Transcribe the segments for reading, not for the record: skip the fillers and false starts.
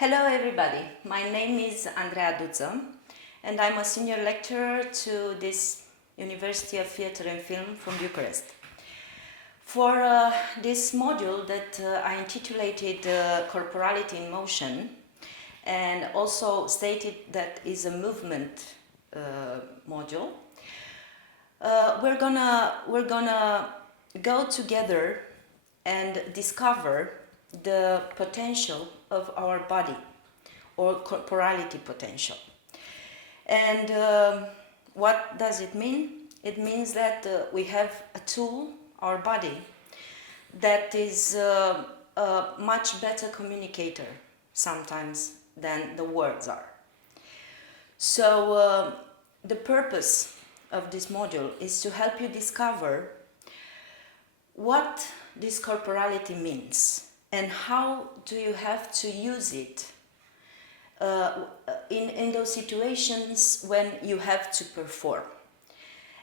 Hello everybody, my name is Andreea Duță and I'm a senior lecturer to this University of Theatre and Film from Bucharest. For this module that I intitulated Corporality in Motion and also stated that is a movement module, we're gonna go together and discover the potential of our body, or corporality potential. And what does it mean? It means that we have a tool, our body, that is a much better communicator sometimes than the words are. So the purpose of this module is to help you discover what this corporality means and how do you have to use it in those situations when you have to perform.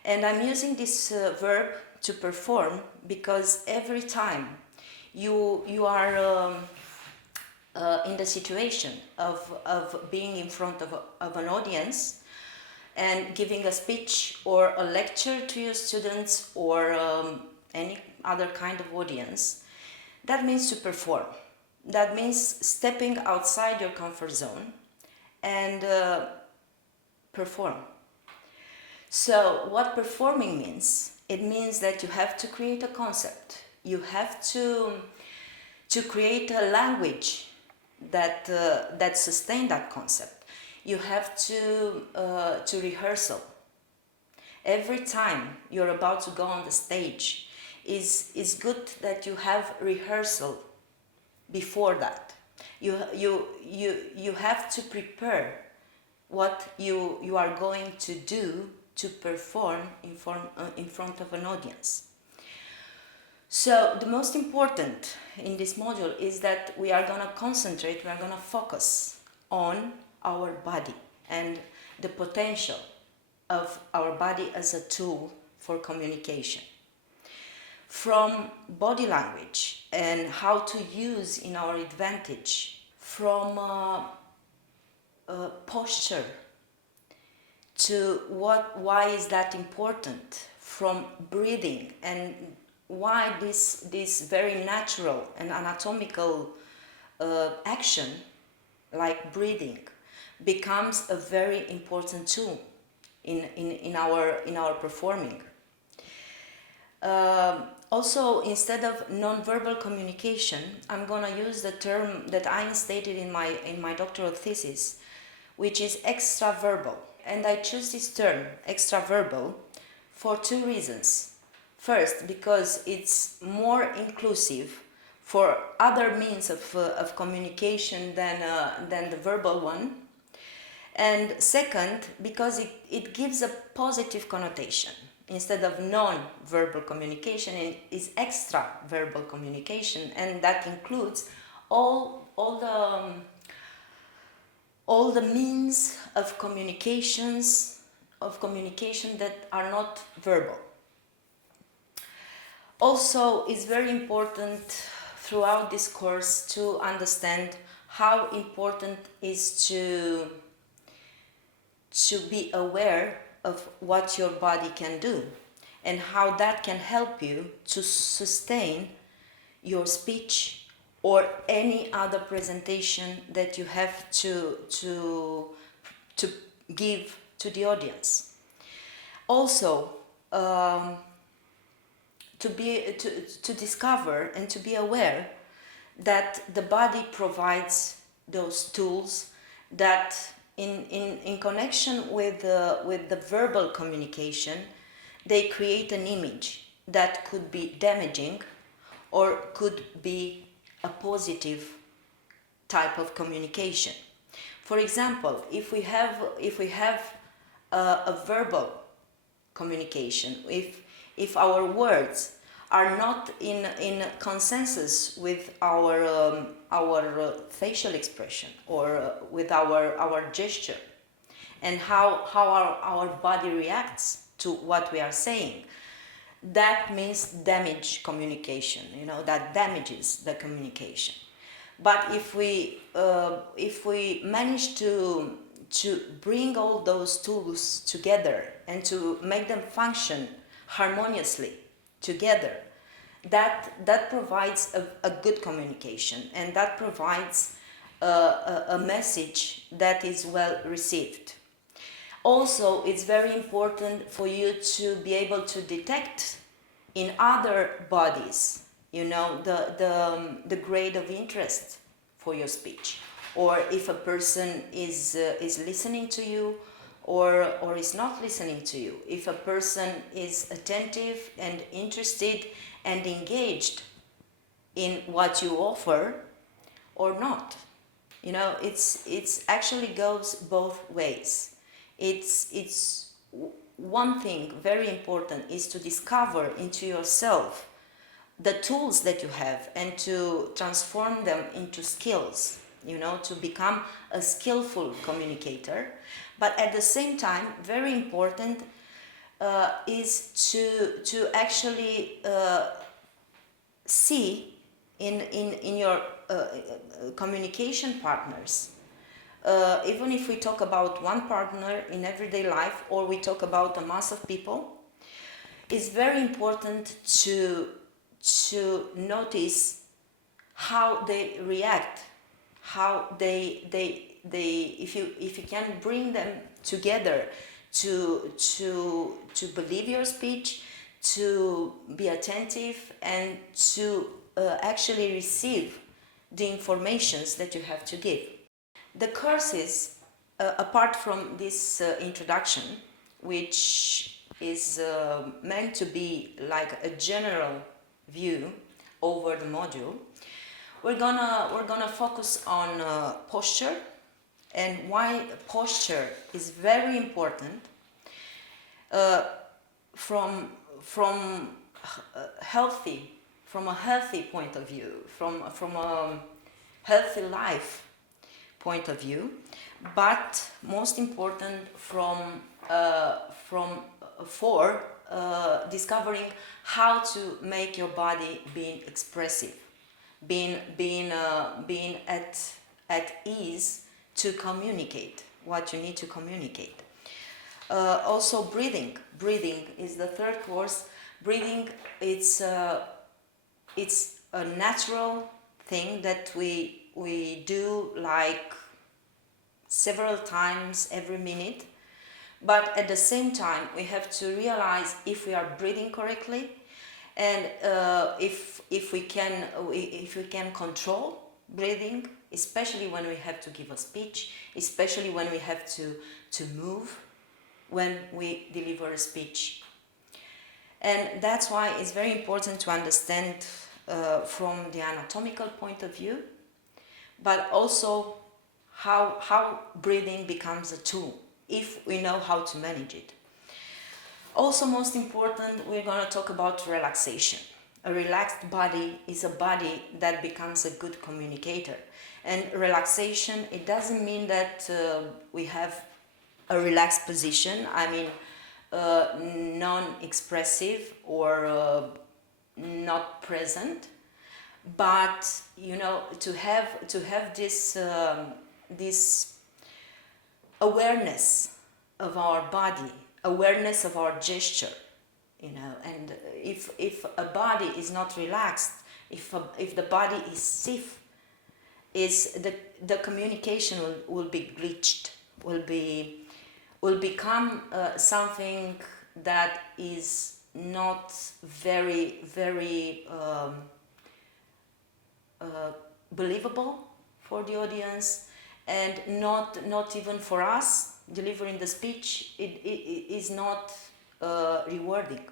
And I'm using this verb to perform because every time you are in the situation of being in front of an audience and giving a speech or a lecture to your students or any other kind of audience, that means to perform. That means stepping outside your comfort zone and perform. So what performing means? It means that you have to create a concept. You have to create a language that sustain that concept. You have to rehearsal. Every time you're about to go on the stage, is good that you have rehearsal before that. You have to prepare what you are going to do to perform in front of an audience. So the most important in this module is that we are going to concentrate, we are going to focus on our body and the potential of our body as a tool for communication. From body language and how to use in our advantage, from posture to why is that important, from breathing and why this very natural and anatomical action like breathing becomes a very important tool in our performing. Also, instead of non-verbal communication, I'm going to use the term that I stated in my doctoral thesis, which is extraverbal. And I choose this term, extraverbal, for two reasons. First, because it's more inclusive for other means of communication than the verbal one. And second, because it gives a positive connotation. Instead of non-verbal communication, it is extra-verbal communication, and that includes all the means of communication that are not verbal. Also, it's very important throughout this course to understand how important is to be aware of what your body can do and how that can help you to sustain your speech or any other presentation that you have to give to the audience. Also, to discover and to be aware that the body provides those tools that in connection with the verbal communication, they create an image that could be damaging or could be a positive type of communication. For example, if we have a verbal communication, if our words are not in consensus with our facial expression or with our gesture and how our body reacts to what we are saying, that means damage communication, that damages the communication. But if we manage to bring all those tools together and to make them function harmoniously together, that provides a good communication, and that provides a message that is well received. Also, it's very important for you to be able to detect in other bodies, you know, the grade of interest for your speech, or if a person is listening to you, or is not listening to you, if a person is attentive and interested and engaged in what you offer or not. You know, it's actually goes both ways. It's one thing very important is to discover into yourself the tools that you have and to transform them into skills, you know, to become a skillful communicator. But at the same time, very important is to actually see in your communication partners, even if we talk about one partner in everyday life or we talk about a mass of people, it's very important to notice how they react, how they if you can bring them together to believe your speech, to be attentive, and to actually receive the informations that you have to give. The courses, apart from this introduction, which is meant to be like a general view over the module, we're gonna focus on posture, and why posture is very important from a healthy point of view, from a healthy life point of view, but most important for discovering how to make your body being expressive, being at ease to communicate what you need to communicate. Also, breathing is the third course. Breathing, it's a natural thing that we do like several times every minute, but at the same time we have to realize if we are breathing correctly, and if we can control breathing, especially when we have to give a speech, especially when we have to move when we deliver a speech. And that's why it's very important to understand from the anatomical point of view, but also how breathing becomes a tool if we know how to manage it. Also, most important, we're going to talk about relaxation. A relaxed body is a body that becomes a good communicator. And relaxation, it doesn't mean that we have a relaxed position, I mean non-expressive or not present, but you know, to have this this awareness of our body, awareness of our gesture, you know. And if a body is not relaxed, if the body is stiff, is the communication will be glitched, will become something that is not very believable for the audience, and not even for us delivering the speech. It is not rewarding.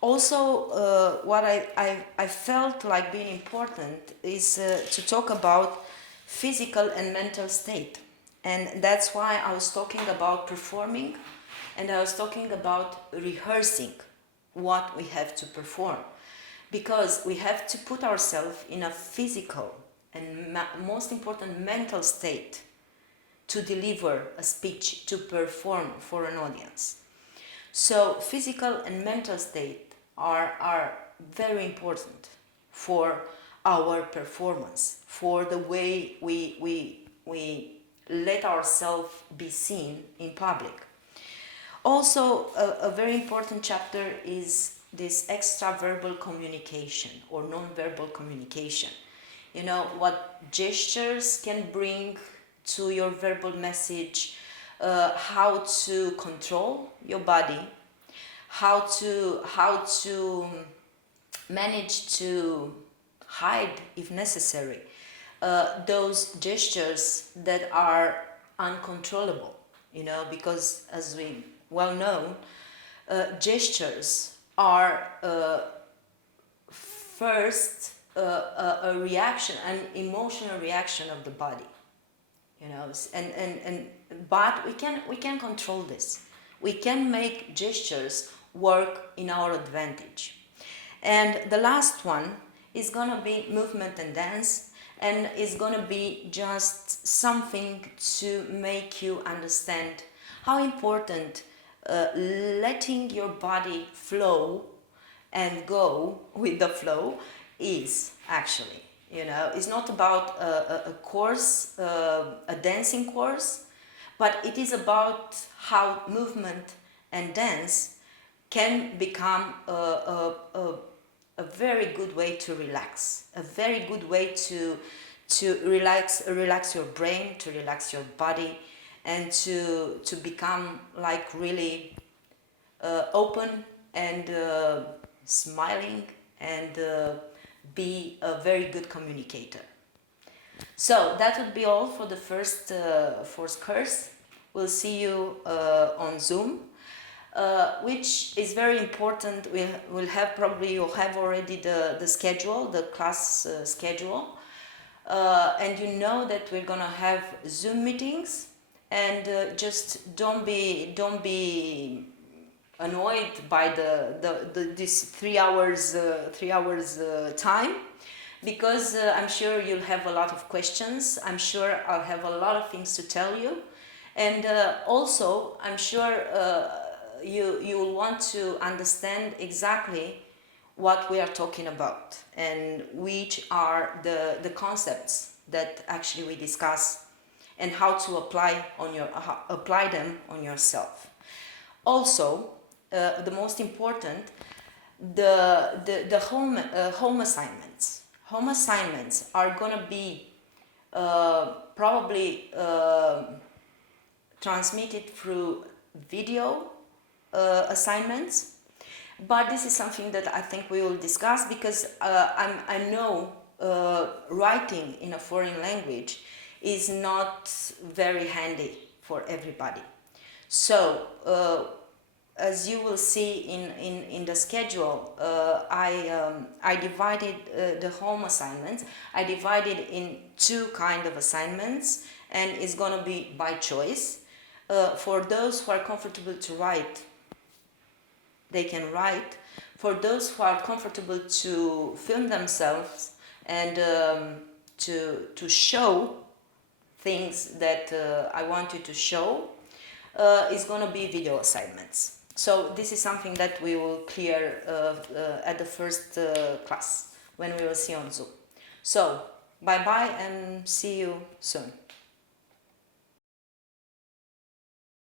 Also, what I felt like being important is to talk about physical and mental state. And that's why I was talking about performing, and I was talking about rehearsing what we have to perform. Because we have to put ourselves in a physical and most important mental state to deliver a speech, to perform for an audience. So physical and mental state are very important for our performance, for the way we let ourselves be seen in public. Also, a very important chapter is this extraverbal communication or non-verbal communication. You know, what gestures can bring to your verbal message, how to control your body, how to manage to hide if necessary those gestures that are uncontrollable, you know, because as we well know, gestures are first a reaction, an emotional reaction of the body, you know, and but we can control this. We can make gestures work in our advantage. And the last one is gonna be movement and dance, and is gonna be just something to make you understand how important letting your body flow and go with the flow is actually. You know, it's not about a course, a dancing course, but it is about how movement and dance can become a very good way to relax, a very good way to relax your brain, to relax your body, and to become like really open and smiling and be a very good communicator. So that would be all for the first course. We'll see you on Zoom, which is very important. We'll have probably, you'll have already the schedule, the class schedule, and you know that we're gonna have Zoom meetings, and just don't be annoyed by this 3 hours time, because I'm sure you'll have a lot of questions. I'm sure I'll have a lot of things to tell you, and also I'm sure you will want to understand exactly what we are talking about and which are the concepts that actually we discuss, and how to apply them on yourself. Also, the most important, the home assignments. Home assignments are gonna be probably transmitted through video assignments, but this is something that I think we will discuss, because I know writing in a foreign language is not very handy for everybody. So as you will see in the schedule, I divided the home assignments. I divided in two kind of assignments, and it's gonna be by choice. For those who are comfortable to write, they can write. For those who are comfortable to film themselves and to show things that I want you to show, is going to be video assignments. So this is something that we will clear at the first class when we will see on Zoom. So bye bye and see you soon.